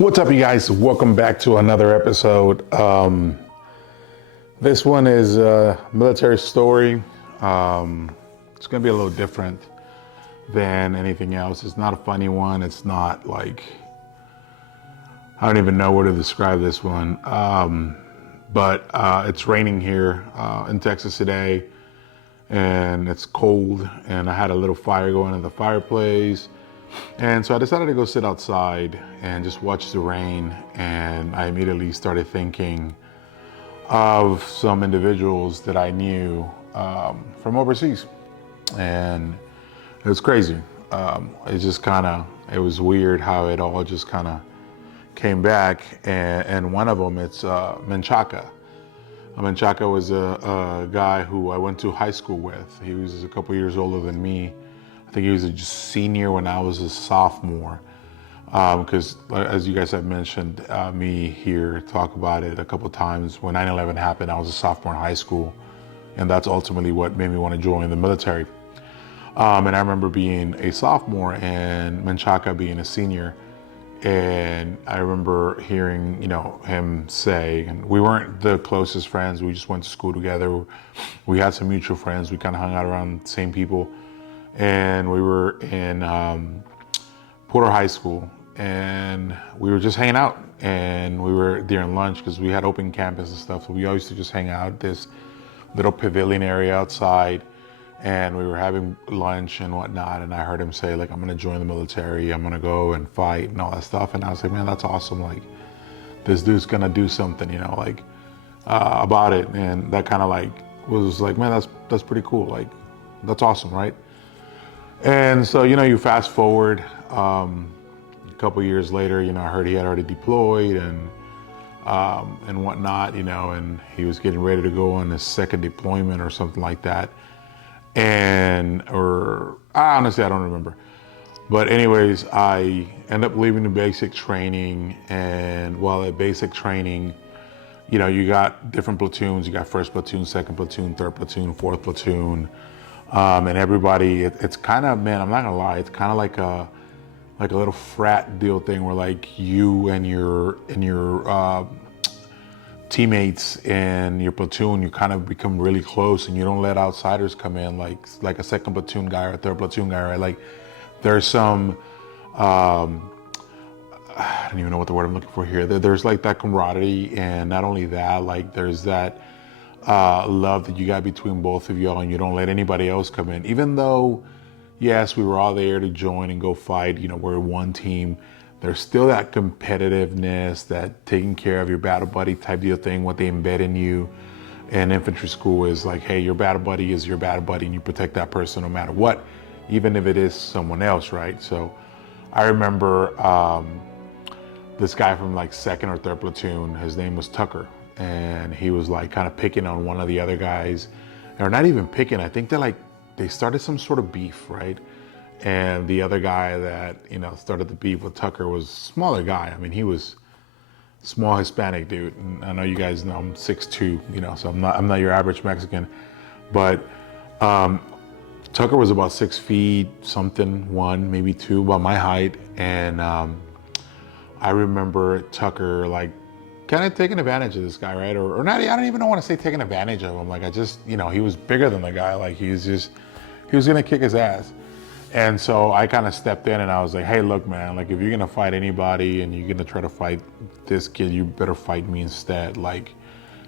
What's up, you guys? Welcome back to another episode. This one is a military story. It's going to be a little different than anything else. It's not a funny one. It's not like, I don't even know where to describe this one. But it's raining here in Texas today, and it's cold, and I had a little fire going in the fireplace. And so I decided to go sit outside and just watch the rain, and I immediately started thinking of some individuals that I knew from overseas. And it was crazy. It just it was weird how it all just kind of came back. And one of them, it's Menchaca. Menchaca was a guy who I went to high school with. He was a couple years older than me. I think he was a senior when I was a sophomore. Because as you guys have mentioned, me here talk about it a couple times. When 9/11 happened, I was a sophomore in high school. And that's ultimately what made me want to join the military. And I remember being a sophomore and Menchaca being a senior. And I remember hearing, him say, and we weren't the closest friends. We just went to school together. We had some mutual friends. We kind of hung out around the same people. And we were in Porter High School, and we were just hanging out. And we were during lunch because we had open campus and stuff. So we always used to just hang out at this little pavilion area outside. And we were having lunch and whatnot. And I heard him say, like, I'm going to join the military. I'm going to go and fight and all that stuff. And I was like, man, that's awesome. Like, this dude's going to do something, about it. And that kind of was like, man, that's pretty cool. Like, that's awesome, right? And so, you fast forward a couple years later, I heard he had already deployed and whatnot, and he was getting ready to go on his second deployment or something like that. Honestly, I don't remember. But anyways, I end up leaving the basic training. And while at basic training, you got different platoons. You got first platoon, second platoon, third platoon, fourth platoon. And everybody, it's kind of, man, I'm not gonna lie, it's kind of like a little frat deal thing where like you and your teammates in your platoon, you kind of become really close, and you don't let outsiders come in like a second platoon guy or a third platoon guy, right? Like there's some, I don't even know what the word I'm looking for here. There's like that camaraderie, and not only that, like there's that love that you got between both of y'all, and you don't let anybody else come in. Even though, yes, we were all there to join and go fight, we're one team, there's still that competitiveness, that taking care of your battle buddy type deal thing, what they embed in you in infantry school is like, hey, your battle buddy is your battle buddy, and you protect that person no matter what, even if it is someone else, right? So I remember this guy from like second or third platoon, his name was Tucker. And he was like kind of picking on one of the other guys, or not even picking. I think they started some sort of beef, right? And the other guy that, started the beef with Tucker was a smaller guy. I mean, he was small Hispanic dude. And I know you guys know I'm 6'2", so I'm not your average Mexican. But Tucker was about 6 feet something, 1, maybe 2, about my height. And I remember Tucker kind of taking advantage of this guy, right? Or not, I don't even want to say taking advantage of him. Like I just, he was bigger than the guy. Like he was going to kick his ass. And so I kind of stepped in and I was like, hey, look, man, like if you're going to fight anybody and you're going to try to fight this kid, you better fight me instead. Like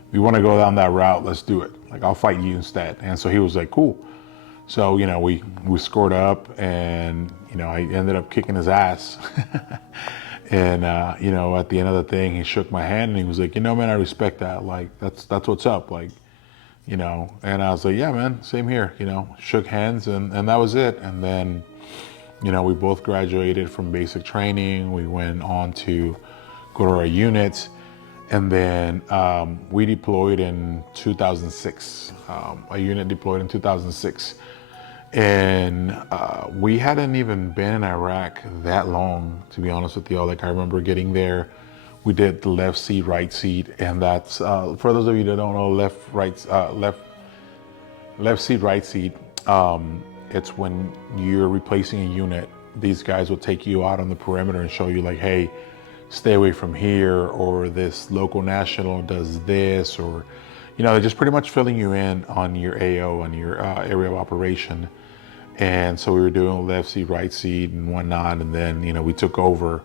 if you want to go down that route, let's do it. Like I'll fight you instead. And so he was like, cool. So, we scored up, and, I ended up kicking his ass. And, at the end of the thing, he shook my hand and he was like, man, I respect that. Like, that's what's up. Like, and I was like, yeah, man, same here, shook hands, and that was it. And then, we both graduated from basic training. We went on to go to our units. And then we deployed in 2006. A unit deployed in 2006. And we hadn't even been in Iraq that long, to be honest with you. Like I remember getting there, we did the left seat, right seat, and that's for those of you that don't know, left seat, right seat. It's when you're replacing a unit. These guys will take you out on the perimeter and show you like, hey, stay away from here, or this local national does this, or, they're just pretty much filling you in on your AO, on your area of operation. And so we were doing left seat, right seat, and whatnot. And then, we took over.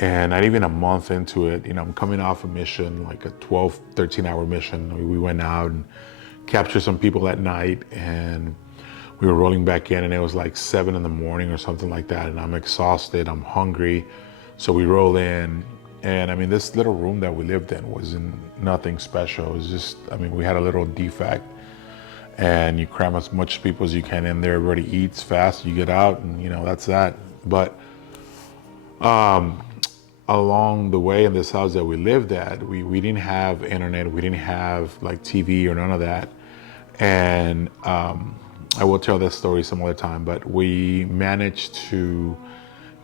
And not even a month into it, I'm coming off a mission, like a 12, 13-hour mission. We went out and captured some people at night, and we were rolling back in, and it was like 7 in the morning or something like that. And I'm exhausted, I'm hungry. So we roll in, and I mean, this little room that we lived in wasn't nothing special. It was just, we had a little defect, and you cram as much people as you can in there. Everybody eats fast, you get out, and that's that. But along the way in this house that we lived at, we didn't have internet, we didn't have like TV or none of that. And I will tell that story some other time, but we managed to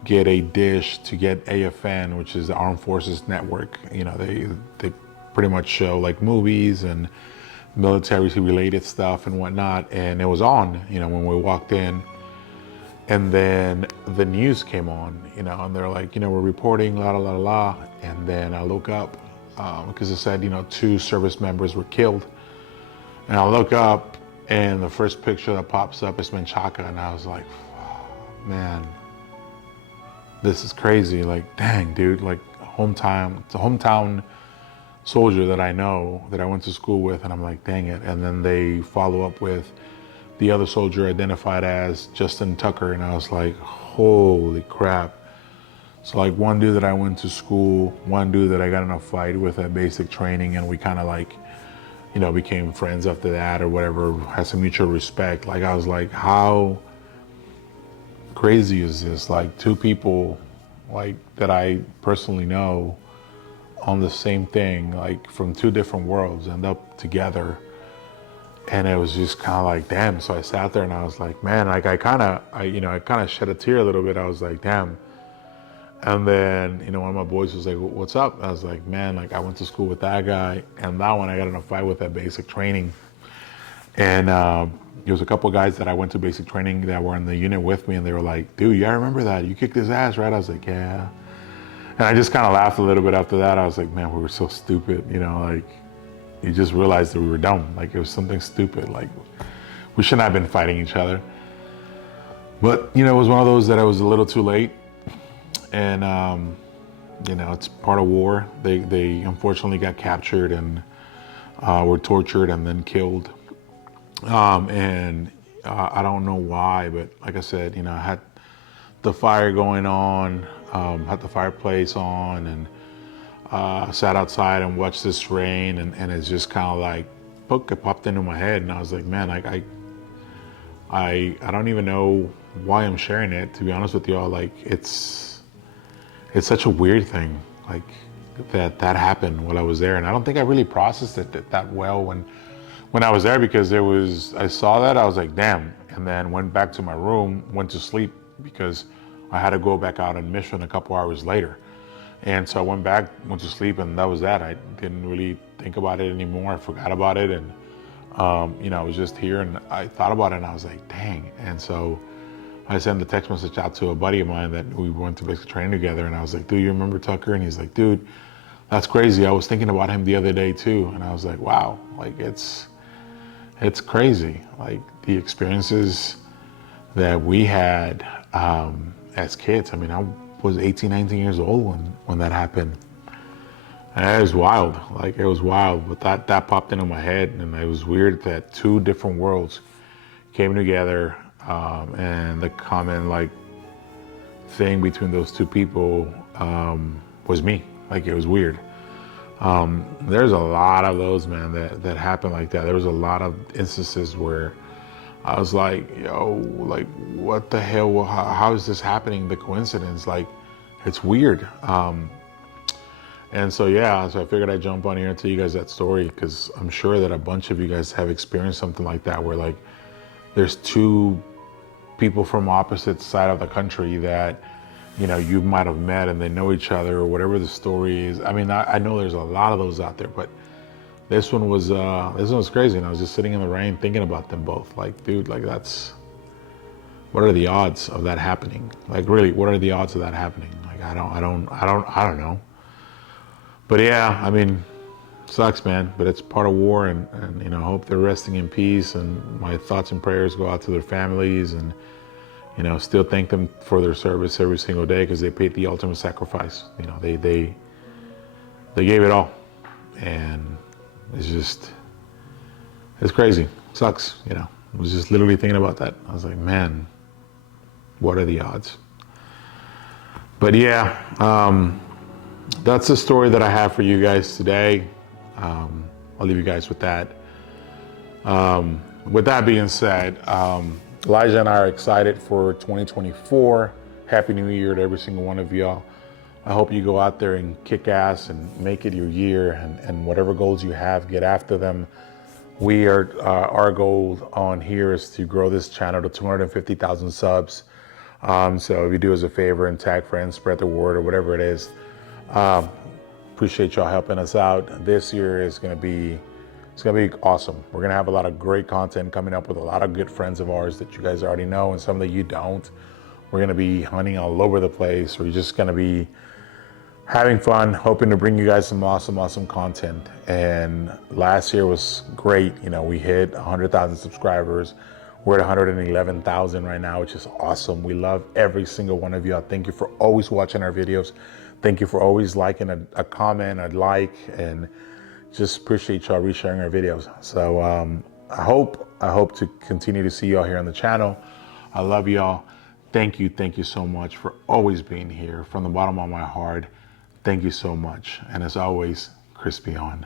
get a dish to get AFN, which is the Armed Forces Network. They pretty much show like movies and military related stuff and whatnot. And it was on, when we walked in. And then the news came on, and they're like, we're reporting, la, la, la, la. And then I look up, because it said, 2 service members were killed. And I look up, and the first picture that pops up is Menchaca. And I was like, oh, man, this is crazy. Like, dang, dude, like it's a hometown soldier that I know, that I went to school with. And I'm like, dang it. And then they follow up with the other soldier identified as Justin Tucker, and I was like, holy crap. So like one dude that I went to school, one dude that I got in a fight with at basic training, and we kind of like, became friends after that or whatever, had some mutual respect. Like I was like, how crazy is this? Like 2 people like that I personally know on the same thing, like from 2 different worlds, end up together. And it was just kind of like, damn. So I sat there and I was like, man, like I kind of shed a tear a little bit. I was like, damn. And then, one of my boys was like, what's up? I was like, man, like I went to school with that guy, and that one I got in a fight with at basic training. And there was a couple of guys that I went to basic training that were in the unit with me, and they were like, dude, yeah, I remember that. You kicked his ass, right? I was like, yeah. And I just kind of laughed a little bit after that. I was like, man, we were so stupid, like, you just realized that we were dumb. Like it was something stupid. Like we shouldn't have been fighting each other. But, it was one of those that I was a little too late. And, it's part of war. They unfortunately got captured and were tortured and then killed. And I don't know why, but like I said, I had the fire going on, had the fireplace on, and sat outside and watched this rain, and it's just kind of like, it popped into my head, and I was like, man, I don't even know why I'm sharing it, to be honest with y'all. Like it's such a weird thing, like that happened while I was there, and I don't think I really processed it that well when I was there, because I saw that, I was like, damn, and then went back to my room, went to sleep, because I had to go back out on mission a couple hours later. And so I went back, went to sleep, and that was that. I didn't really think about it anymore. I forgot about it. And, I was just here, and I thought about it, and I was like, dang. And so I sent a text message out to a buddy of mine that we went to basic training together. And I was like, dude, you remember Tucker? And he's like, dude, that's crazy. I was thinking about him the other day too. And I was like, wow, like it's crazy. Like the experiences that we had as kids. I was 18, 19 years old when that happened. And it was wild. Like it was wild. But that popped into my head, and it was weird that 2 different worlds came together, and the common like thing between those 2 people was me. Like it was weird. There's a lot of those, man, that happened like that. There was a lot of instances where I was like, yo, like, what the hell? How is this happening? The coincidence, like, it's weird. And so, yeah, so I figured I'd jump on here and tell you guys that story, because I'm sure that a bunch of you guys have experienced something like that, where like there's 2 people from opposite side of the country that, you might have met and they know each other, or whatever the story is. I know there's a lot of those out there, but this one was crazy. And I was just sitting in the rain thinking about them both. Like, dude, like that's what are the odds of that happening? Like, really, what are the odds of that happening? Like, I don't know. But yeah, I mean, sucks, man. But it's part of war, and you know, I hope they're resting in peace. And my thoughts and prayers go out to their families, and you know, still thank them for their service every single day because they paid the ultimate sacrifice. You know, they gave it all, and it's crazy. Sucks, you know. I was just literally thinking about that. I was like, man, what are the odds? But yeah, that's the story that I have for you guys today. I'll leave you guys with that. With that being said, Elijah and I are excited for 2024. Happy New Year to every single one of y'all. I hope you go out there and kick ass and make it your year, and whatever goals you have, get after them. We are, our goal on here is to grow this channel to 250,000 subs. So if you do us a favor and tag friends, spread the word or whatever it is, appreciate y'all helping us out. This year is going to be, it's going to be awesome. We're going to have a lot of great content coming up with a lot of good friends of ours that you guys already know and some that you don't. We're going to be hunting all over the place. We're just going to be having fun, hoping to bring you guys some awesome content. And last year was great. You know, we hit 100,000 subscribers. We're at 111,000 right now, which is awesome. We love every single one of y'all. Thank you for always watching our videos. Thank you for always liking a comment, a like, and just appreciate y'all resharing our videos. So I hope to continue to see y'all here on the channel. I love y'all. Thank you so much for always being here from the bottom of my heart. Thank you so much. And as always, crispy on.